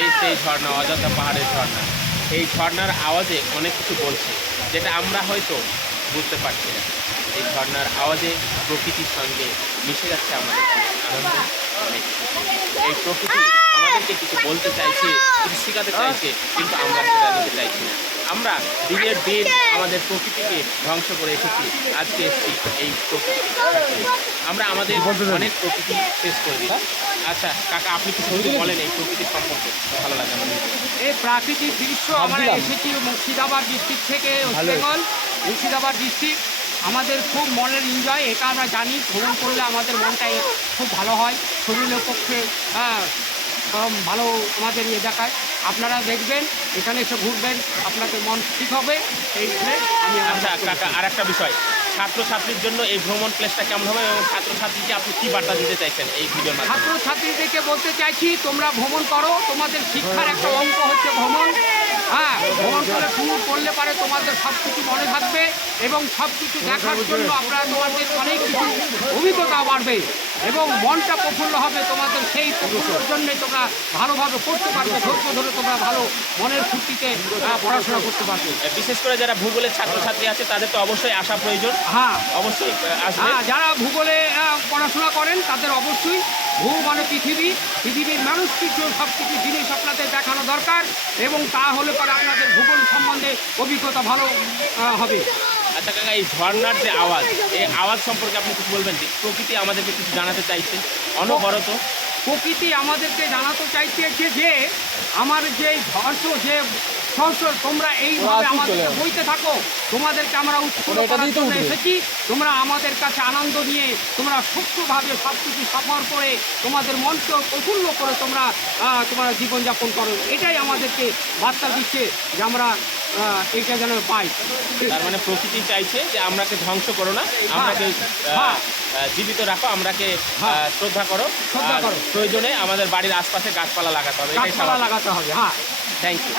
এই সেই ঝর্ণা, অযোধ্যা পাহাড়ের ঝর্ণা। এই ঝর্ণার আওয়াজে অনেক কিছু বলছে, যেটা আমরা হয়তো বুঝতে পারছি না। এই ঝর্ণার আওয়াজে প্রকৃতির সঙ্গে মিশে যাচ্ছে আমাদের আনন্দ, অনেক কিছু। এই প্রকৃতি আমাদেরকে কিছু বলতে চাইছে, কিছু শেখাতে চাইছে, কিন্তু আমরা সেটা নিতে চাইছি না। আমরা দিনের দিন আমাদের প্রকৃতিকে ধ্বংস করে এসেছি, আজকে এসেছি এই প্রকৃতি। আমরা আমাদের অনেক প্রকৃতি শেষ করে দিই। আচ্ছা কাকা, আপনি কিছু যদি বলেন এই প্রকৃতির সম্পর্কে, ভালো লাগে আমাদের। এই প্রাকৃতিক দৃশ্য আমরা এসেছি মুর্শিদাবাদ ডিস্ট্রিক্ট থেকে, ওয়েস্ট বেঙ্গল মুর্শিদাবাদ ডিস্ট্রিক্ট। আমাদের খুব মনের এনজয়, এটা আমরা জানি। ভ্রমণ করলে আমাদের মনটা খুব ভালো হয়, শরীরের পক্ষে ভালো আমাদের দেখায়। আপনারা দেখবেন, এখানে এসে ঘুরবেন, আপনাদের মন ঠিক হবে। এই আমি আচ্ছা কাকা, আর একটা বিষয়, ছাত্রছাত্রীর জন্য এই ভ্রমণ প্লেসটা কেমন হবে এবং ছাত্রছাত্রীকে আপনি কী বার্তা দিতে চাইছেন এই ভিডিওর মাধ্যমে? ছাত্রছাত্রীদেরকে বলতে চাইছি, তোমরা ভ্রমণ করো, তোমাদের শিক্ষার একটা অঙ্ক হচ্ছে ভ্রমণ। হ্যাঁ, ভ্রমণ করে ট্যুর করলে পারে তোমাদের সব কিছু মনে থাকবে এবং সব কিছু দেখার জন্য আপনারা তোমাদের অনেক কিছু অভিজ্ঞতা বাড়বে এবং মনটা প্রফুল্ল হবে তোমাদের। সেই প্রফুল্লর জন্যে তোমরা ভালোভাবে পড়তে পারবে, ধৈর্য ধরে তোমরা ভালো মনের ফুর্তিতে পড়াশোনা করতে পারবে। বিশেষ করে যারা ভূগোলের ছাত্রছাত্রী আছে তাদের তো অবশ্যই আসা প্রয়োজন। হ্যাঁ, অবশ্যই আসবে। হ্যাঁ, যারা ভূগোলে পড়াশোনা করেন তাদের অবশ্যই মানে পৃথিবীর মানুষ কিছু সব কিছু জিনিস আপনাদের দেখানো দরকার এবং তা হলে পরে আপনাদের ভূগোল সম্বন্ধে অভিজ্ঞতা ভালো হবে। আচ্ছা কাকা, এই ঝর্ণার যে আওয়াজ, এই আওয়াজ সম্পর্কে আপনি কিছু বলবেন কি? প্রকৃতি আমাদেরকে কিছু জানাতে চাইছে অনবরত। প্রকৃতি আমাদেরকে জানাতে চাইছে যে আমার যে যে সংসার, তোমরা এইভাবে আমাদেরকে বইতে থাকো, তোমাদেরকে আমরা উৎসব করার জন্য এসেছি। তোমরা আমাদের কাছে আনন্দ নিয়ে তোমরা সুস্থভাবে সব কিছু সফর করে তোমাদের মনকে প্রফুল্ল করে তোমরা জীবনযাপন করো। এটাই আমাদেরকে বার্তা দিচ্ছে যে আমরা এইটা যেন পাই। তার মানে প্রকৃতি চাইছে যে আমরাকে ধ্বংস করো না, আমরাকে জীবিত রাখো, আমরাকে শ্রদ্ধা করো। প্রয়োজনে আমাদের বাড়ির আশপাশে গাছপালা লাগাতে হবে। গাছপালা লাগাতে হবে। হ্যাঁ, থ্যাংক ইউ।